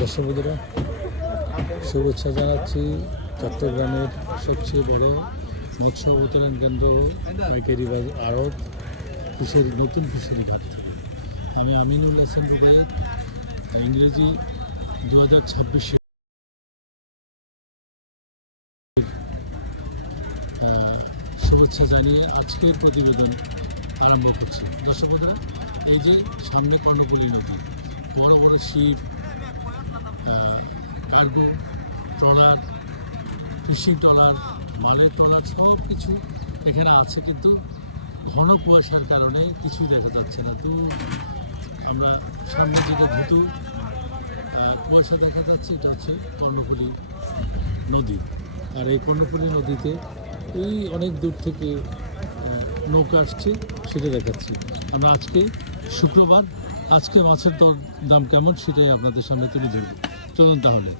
দর্শক বন্ধুরা, শুভেচ্ছা জানাচ্ছি চট্টগ্রামের সবচেয়ে বড় মৎস্য বিতরণ কেন্দ্র পাইকারি বাজার আড়ত নতুন ফিশারি ঘাট। আমি আমিনুল হাসান রুবাইত, ইংরেজি 2026 শুভেচ্ছা জানিয়ে আজকের প্রতিবেদন আরম্ভ করছি। দর্শক বন্ধুরা, এই যে সামনে কর্ণফুলী নদী, বড় বড় ship, cargo trawler, fishing trawler, মালের ট্রলার সব কিছু এখানে আছে, কিন্তু ঘন কুয়াশার কারণে কিছুই দেখা যাচ্ছে না। তো আমরা সামনে যেটা দ্রুত কুয়াশা দেখা যাচ্ছে, এটা হচ্ছে কর্ণফুলী নদী। আর এই কর্ণফুলী নদীতে এই অনেক দূর থেকে নৌকা আসছে, সেটা দেখাচ্ছি আমরা। আজকে শুক্রবার, আজকে মাছের দাম কেমন সেটাই আপনাদের সামনে তুলে ধরব। চলুন তাহলে।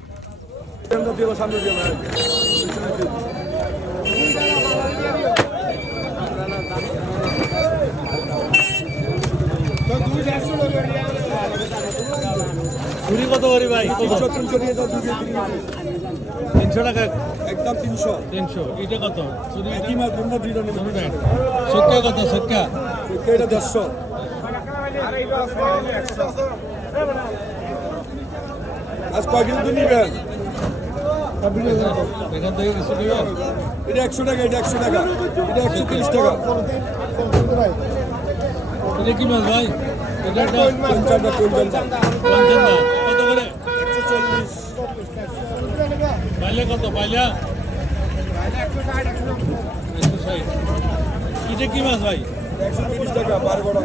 চুরি কত করি ভাই? 300 টাকা একদম 300। এটা কত? চুরি সক্কা কত? সক্কা এটা 150। আজ কয় কিলো নিবেন? এখান থেকে কিছু নেবেন? এটা 100 টাকা, এটা 100 টাকা, এটা 130 টাকা। এটা কি মাছ ভাই? এটা পঞ্চান্ন কত করে? 140। পাইলে কত? পাইলা 160। এটা কি মাছ ভাই? 130 টাকা, 12 বড়।